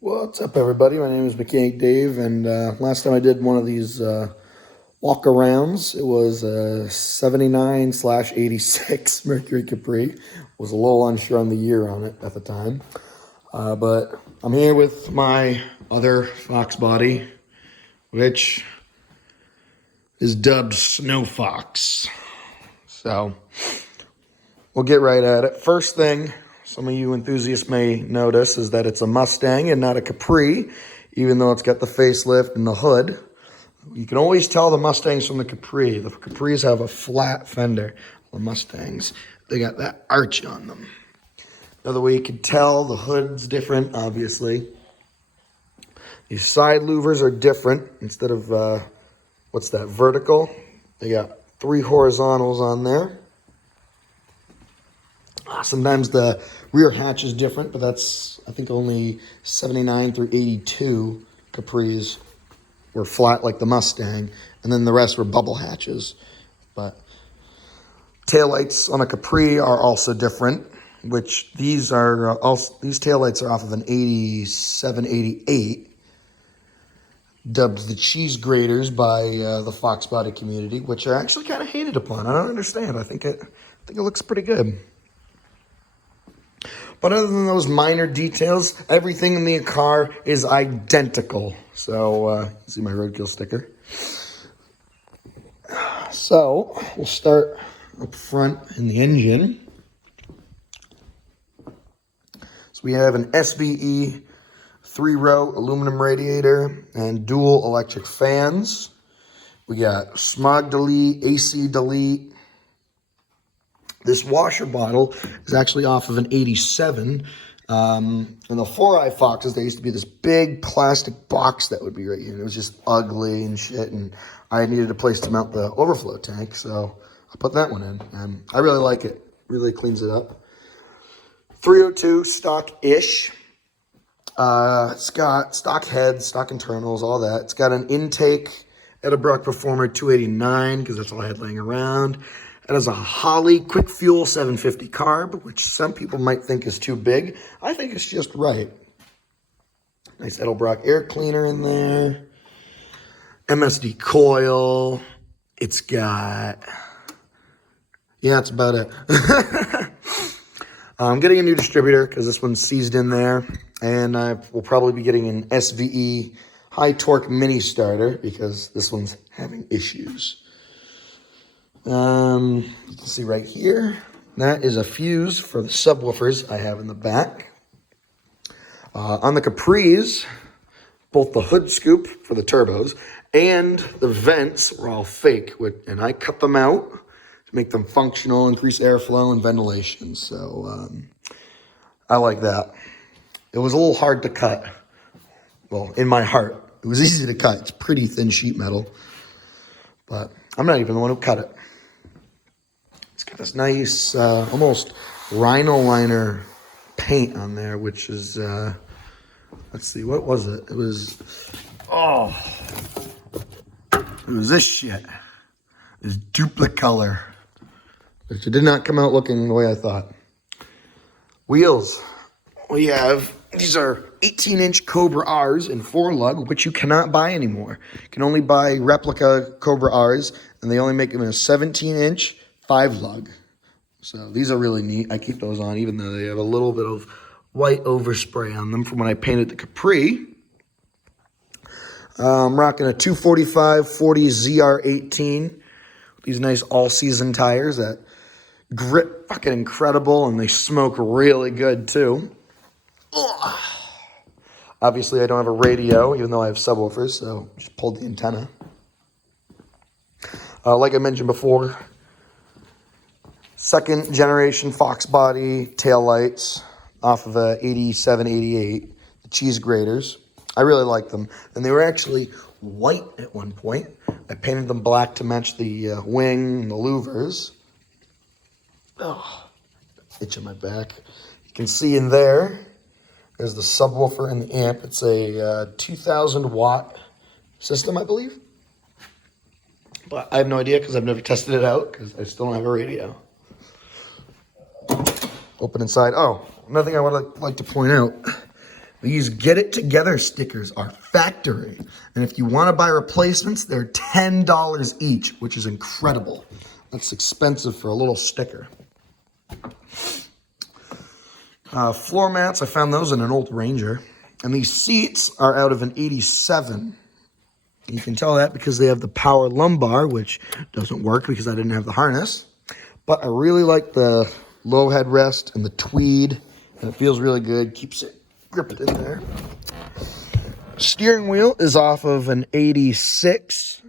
What's up, everybody? My name is Mechanic Dave, and last time I did one of these walk arounds, it was a 79/86 Mercury Capri. Was a little unsure on the year on it at the time, but I'm here with my other Fox body, which is dubbed Snow Fox. So we'll get right at it. First thing some of you enthusiasts may notice is that it's a Mustang and not a Capri, even though it's got the facelift and the hood. You can always tell the Mustangs from the Capri. The Capris have a flat fender. The Mustangs, they got that arch on them. Another way you can tell, the hood's different, obviously. These side louvers are different. Instead of, vertical, they got 3 horizontals on there. Sometimes the rear hatch is different, but that's, I think, only 79 through 82 Capris were flat like the Mustang, and then the rest were bubble hatches. But taillights on a Capri are also different, which these taillights are off of an 87, 88, dubbed the cheese graters by the Fox body community, which are actually kind of hated upon. I don't understand. I think it looks pretty good. But other than those minor details, everything in the car is identical. So, you see my roadkill sticker. So, we'll start up front in the engine. So we have an SVE 3-row aluminum radiator and dual electric fans. We got smog delete, AC delete. This washer bottle is actually off of an 87. In the 4i Foxes, there used to be this big plastic box that would be right here. It was just ugly and shit, and I needed a place to mount the overflow tank, so I put that one in. And I really like it. Really cleans it up. 302 stock-ish. It's got stock heads, stock internals, all that. It's got an intake Edelbrock Performer 289, because that's all I had laying around. It has a Holley Quick Fuel 750 carb, which some people might think is too big. I think it's just right. Nice Edelbrock air cleaner in there. MSD coil. It's got... yeah, that's about it. I'm getting a new distributor because this one's seized in there. And I will probably be getting an SVE high torque mini starter because this one's having issues. You can see right here, that is a fuse for the subwoofers I have in the back. On the Capris, both the hood scoop for the turbos and the vents were all fake, and I cut them out to make them functional, increase airflow and ventilation. So I like that. It was a little hard to cut. Well, in my heart, it was easy to cut. It's pretty thin sheet metal, but I'm not even the one who cut it. Got this nice, almost rhino liner paint on there, which is, let's see, what was it? It was this shit. This duplicate color, which did not come out looking the way I thought. Wheels. These are 18-inch Cobra R's in 4-lug, which you cannot buy anymore. You can only buy replica Cobra R's, and they only make them in a 17-inch 5-lug. So these are really neat. I keep those on even though they have a little bit of white overspray on them from when I painted the Capri. I'm rocking a 245/40 ZR18. These nice all-season tires that grip fucking incredible and they smoke really good too. Ugh. Obviously I don't have a radio even though I have subwoofers, so just pulled the antenna. Like I mentioned before, 2nd generation Fox body taillights off of a 87, 88, the cheese graters. I really like them. And they were actually white at one point. I painted them black to match the wing and the louvers. Oh, itch in my back. You can see in there's the subwoofer and the amp. It's a 2,000 watt system, I believe. But I have no idea because I've never tested it out because I still don't have a radio. Open inside. Oh, another thing I would like to point out These Get It Together stickers are factory. And if you want to buy replacements, they're $10 each, which is incredible. That's expensive for a little sticker. Floor mats, I found those in an old Ranger. And these seats are out of an 87. You can tell that because they have the power lumbar, which doesn't work because I didn't have the harness. But I really like the low headrest and the tweed. And it feels really good, keeps it gripped in there. Steering wheel is off of an 86.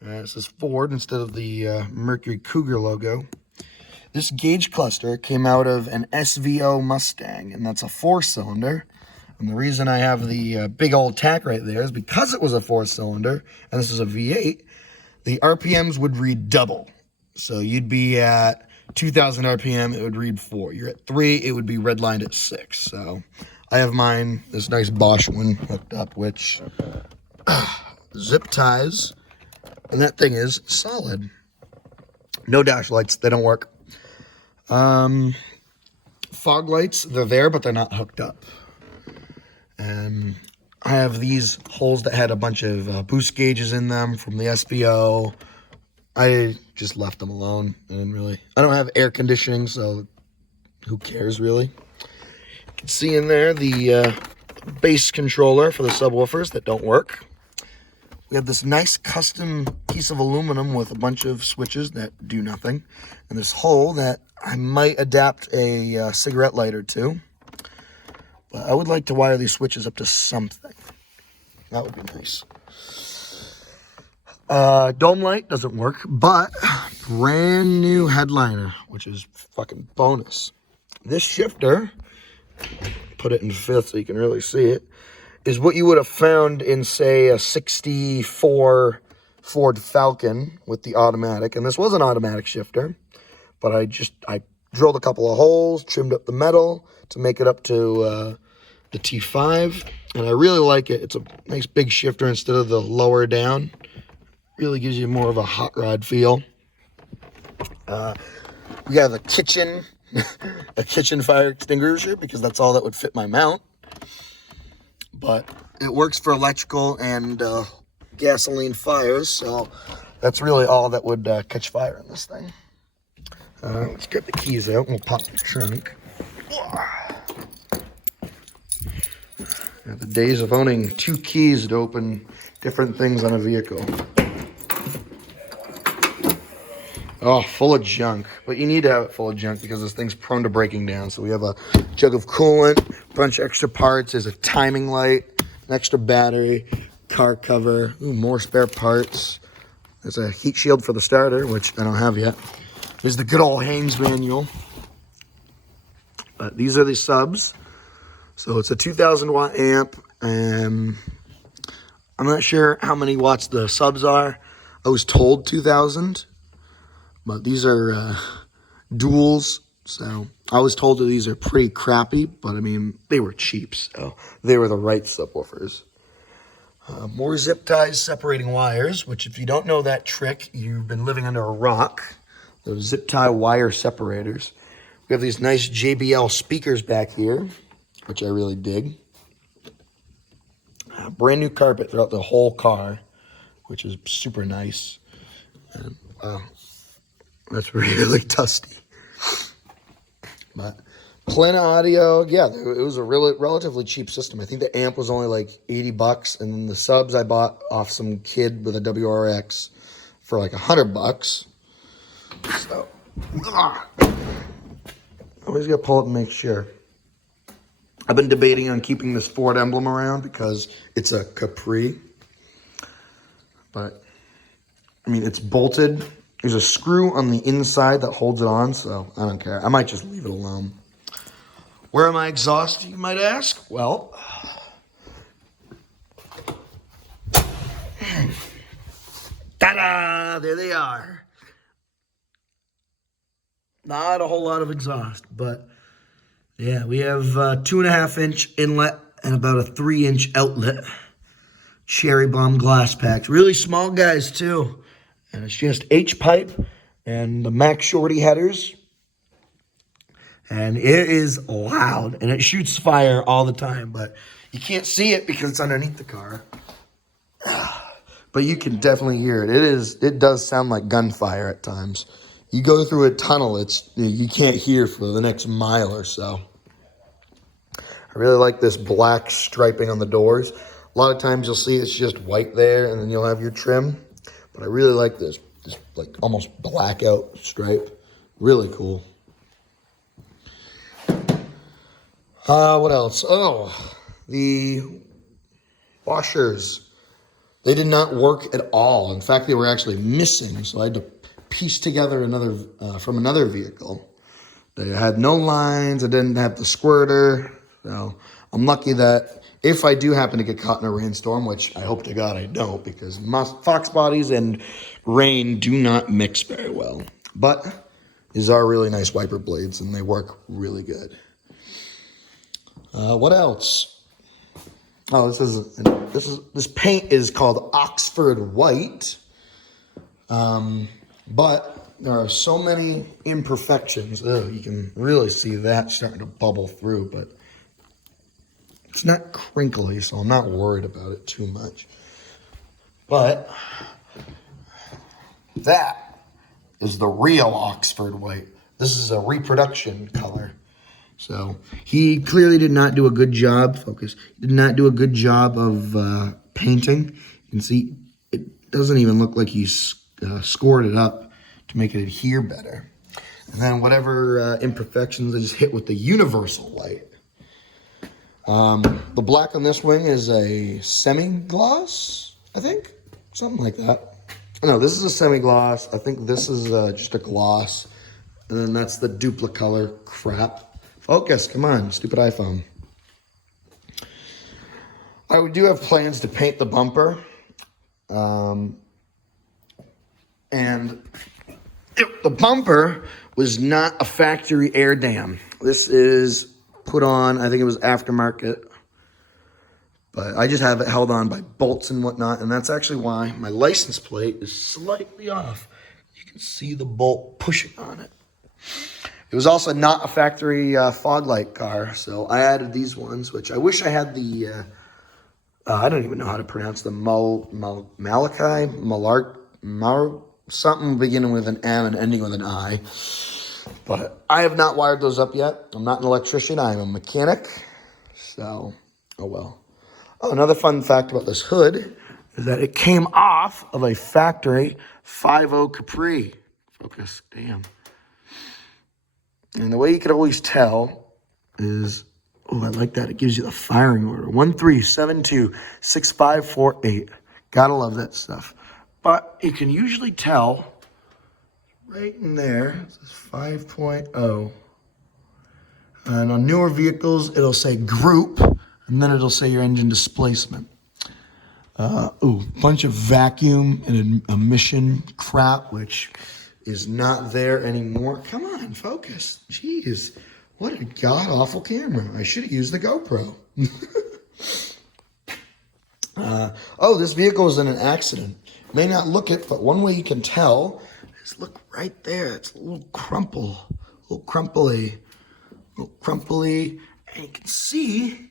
This is Ford instead of the Mercury Cougar logo. This gauge cluster came out of an SVO Mustang, and that's a 4-cylinder. And the reason I have the big old tack right there is because it was a 4-cylinder, and this is a V8, the RPMs would read double. So you'd be at 2,000 RPM, it would read 4. You're at 3, it would be redlined at 6. So I have mine, this nice Bosch one hooked up, which zip ties, and that thing is solid. No dash lights, they don't work. Fog lights, they're there, but they're not hooked up. And I have these holes that had a bunch of boost gauges in them from the SVO. I just left them alone. I don't have air conditioning, so who cares really? You can see in there the bass controller for the subwoofers that don't work. We have this nice custom piece of aluminum with a bunch of switches that do nothing. And this hole that I might adapt a cigarette lighter to. But I would like to wire these switches up to something. That would be nice. Dome light doesn't work, but brand new headliner, which is fucking bonus. This shifter, put it in fifth so you can really see it, is what you would have found in, say, a 64 Ford Falcon with the automatic. And this was an automatic shifter, but I drilled a couple of holes, trimmed up the metal to make it up to the T5. And I really like it. It's a nice big shifter instead of the lower down. Really gives you more of a hot rod feel. We have a kitchen fire extinguisher because that's all that would fit my mount. But it works for electrical and gasoline fires, so that's really all that would catch fire in this thing. Let's get the keys out and we'll pop the trunk. The days of owning 2 keys to open different things on a vehicle. Oh, full of junk. But you need to have it full of junk because this thing's prone to breaking down. So we have a jug of coolant, a bunch of extra parts. There's a timing light, an extra battery, car cover, more spare parts. There's a heat shield for the starter, which I don't have yet. There's the good old Haynes manual. But these are the subs. So it's a 2,000 watt amp. I'm not sure how many watts the subs are. I was told 2,000. But these are duals, so I was told that these are pretty crappy, but I mean, they were cheap, so they were the right subwoofers. More zip ties separating wires, which if you don't know that trick, you've been living under a rock. Those zip tie wire separators. We have these nice JBL speakers back here, which I really dig. Brand new carpet throughout the whole car, which is super nice. And, that's really dusty. But Plana Audio, yeah, it was a relatively cheap system. I think the amp was only like $80, and then the subs I bought off some kid with a WRX for like $100. So, always gotta pull it and make sure. I've been debating on keeping this Ford emblem around because it's a Capri. But, I mean, it's bolted. There's a screw on the inside that holds it on, so I don't care. I might just leave it alone. Where are my exhausts, you might ask? Well, ta-da! There they are. Not a whole lot of exhaust, but yeah, we have 2.5-inch inlet and about a 3-inch outlet. Cherry bomb glass packs. Really small guys, too. And it's just H-pipe and the Max Shorty headers. And it is loud. And it shoots fire all the time. But You can't see it because it's underneath the car. But you can definitely hear it. It does sound like gunfire at times. You go through a tunnel, you can't hear for the next mile or so. I really like this black striping on the doors. A lot of times you'll see it's just white there, and then you'll have your trim. But I really like this like almost blackout stripe. Really cool. What else? Oh, the washers. They did not work at all. In fact, they were actually missing. So I had to piece together another from another vehicle. They had no lines. I didn't have the squirter. So I'm lucky that if I do happen to get caught in a rainstorm, which I hope to God I don't, because fox bodies and rain do not mix very well. But these are really nice wiper blades, and they work really good. What else? Oh, this paint is called Oxford White, but there are so many imperfections. Oh, you can really see that starting to bubble through, but it's not crinkly, so I'm not worried about it too much. But that is the real Oxford White. This is a reproduction color. So he clearly did not do a good job, focus, he did not do a good job of painting. You can see it doesn't even look like he scored it up to make it adhere better. And then whatever imperfections I just hit with the universal white. The black on this wing is a semi-gloss, I think, something like that. No, this is a semi-gloss. I think this is just a gloss. And then that's the Duplicolor crap. Focus, come on, stupid iPhone. I do have plans to paint the bumper. And the bumper was not a factory air dam. This is put on, I think it was aftermarket. But I just have it held on by bolts and whatnot. And that's actually why my license plate is slightly off. You can see the bolt pushing on it. It was also not a factory fog light car, so I added these ones, which I wish I had the, I don't even know how to pronounce them, something beginning with an M and ending with an I. But I have not wired those up yet. I'm not an electrician, I am a mechanic, so, oh well. Oh, another fun fact about this hood is that it came off of a factory 5.0 Capri. Focus, damn. And the way you can always tell is, oh, I like that. It gives you the firing order. 13726548. Gotta love that stuff. But you can usually tell right in there, it says 5.0. And on newer vehicles, it'll say group, and then it'll say your engine displacement. Bunch of vacuum and emission crap, which is not there anymore. Come on, focus. Jeez, what a god-awful camera. I should have used the GoPro. This vehicle was in an accident. May not look it, but one way you can tell is look right there. It's a little crumply. And you can see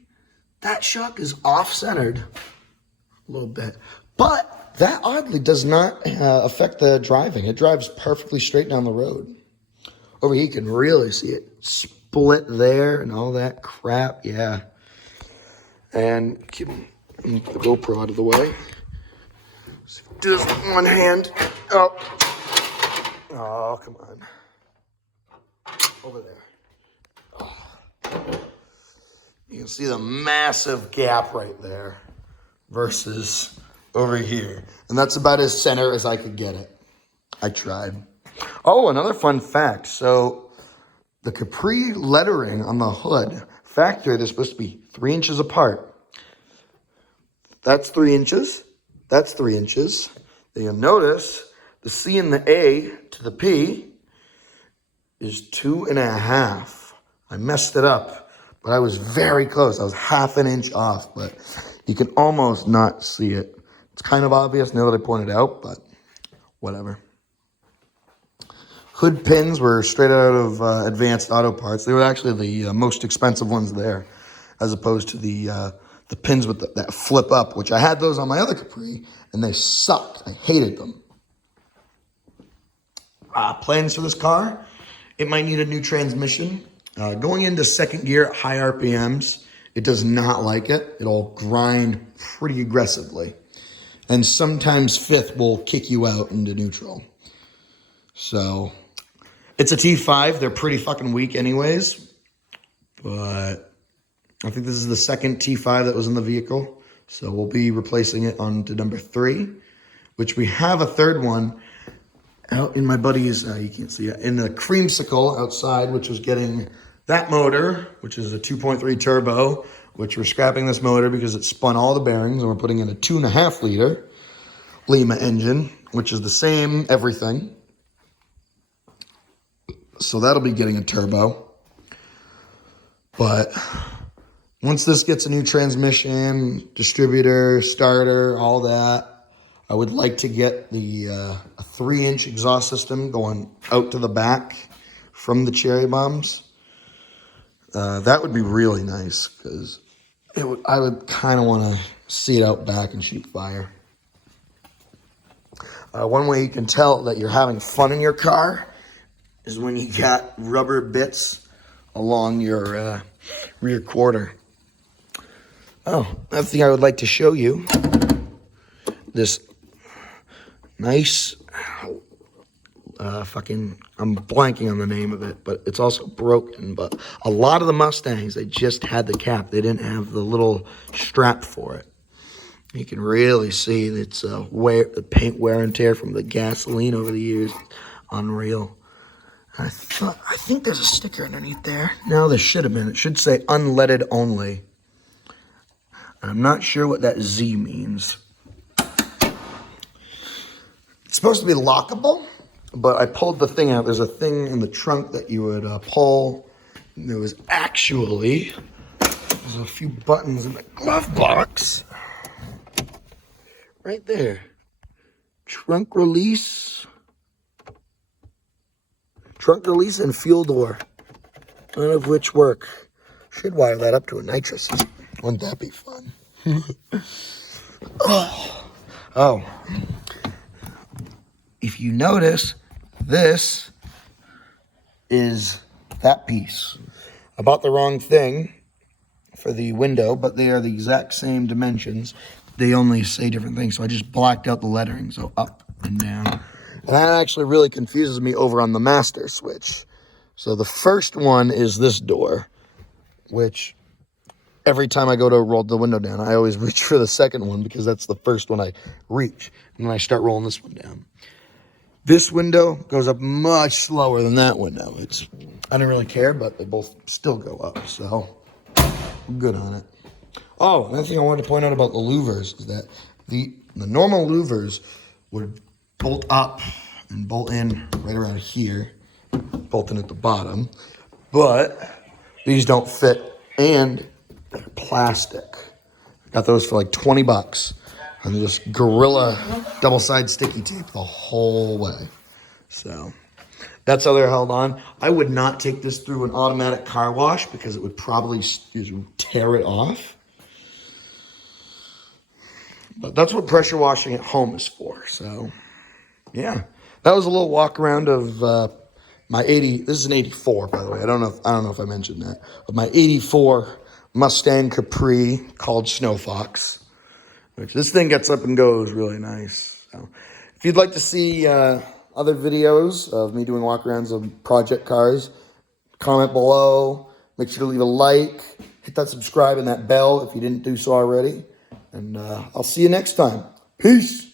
that shock is off-centered a little bit. But that oddly does not affect the driving. It drives perfectly straight down the road. Over here, you can really see it split there and all that crap. Yeah. And keep the GoPro out of the way. So do this with one hand. Oh, come on. Over there. Oh. You can see the massive gap right there versus over here. And that's about as center as I could get it. I tried. Oh, another fun fact. So the Capri lettering on the hood, factory, they're supposed to be 3 inches apart. That's 3 inches. That's 3 inches. Then you'll notice the C and the A to the P is 2.5. I messed it up, but I was very close. I was half an inch off, but you can almost not see it. It's kind of obvious now that I pointed out, but whatever. Hood pins were straight out of Advanced Auto Parts. They were actually the most expensive ones there, as opposed to the the pins with that flip up, which I had those on my other Capri, and they sucked. I hated them. Plans for this car, it might need a new transmission. Going into second gear at high RPMs, it does not like it. It'll grind pretty aggressively. And sometimes fifth will kick you out into neutral. So, it's a T5. They're pretty fucking weak anyways. But I think this is the second T5 that was in the vehicle. So we'll be replacing it on to number 3, which we have a third one out in my buddy's, you can't see it, in the creamsicle outside, which was getting that motor, which is a 2.3 turbo, which we're scrapping this motor because it spun all the bearings, and we're putting in a 2.5 liter Lima engine, which is the same everything. So that'll be getting a turbo. But once this gets a new transmission, distributor, starter, all that, I would like to get the a 3-inch exhaust system going out to the back from the cherry bombs. That would be really nice because I would kind of want to see it out back and shoot fire. One way you can tell that you're having fun in your car is when you got rubber bits along your rear quarter. Oh, another thing I would like to show you, this nice, I'm blanking on the name of it, but it's also broken. But a lot of the Mustangs, they just had the cap. They didn't have the little strap for it. You can really see that it's the paint wear and tear from the gasoline over the years. Unreal. I think there's a sticker underneath there. No, there should have been. It should say unleaded only. And I'm not sure what that Z means. It's supposed to be lockable, but I pulled the thing out. There's a thing in the trunk that you would pull. And there was actually, there's a few buttons in the glove box. Right there. Trunk release. Trunk release and fuel door. None of which work. Should wire that up to a nitrous system. Wouldn't that be fun? Oh. If you notice, this is that piece. I bought the wrong thing for the window, but they are the exact same dimensions. They only say different things, so I just blacked out the lettering, so up and down. And that actually really confuses me over on the master switch. So the first one is this door, which every time I go to roll the window down, I always reach for the second one because that's the first one I reach. And then I start rolling this one down. This window goes up much slower than that window. I didn't really care, but they both still go up, so I'm good on it. Oh, another thing I wanted to point out about the louvers is that the normal louvers would bolt up and bolt in right around here, bolting at the bottom, but these don't fit, and they're plastic. I got those for like 20 bucks. And just Gorilla double-side sticky tape the whole way. So that's how they're held on. I would not take this through an automatic car wash because it would probably tear it off. But that's what pressure washing at home is for. So, yeah. That was a little walk around of my 80. This is an 84, by the way. I don't know if I mentioned that. Of my 84 Mustang Capri called Snow Fox. Which this thing gets up and goes really nice. So, if you'd like to see other videos of me doing walkarounds of project cars, comment below. Make sure to leave a like. Hit that subscribe and that bell if you didn't do so already. And I'll see you next time. Peace.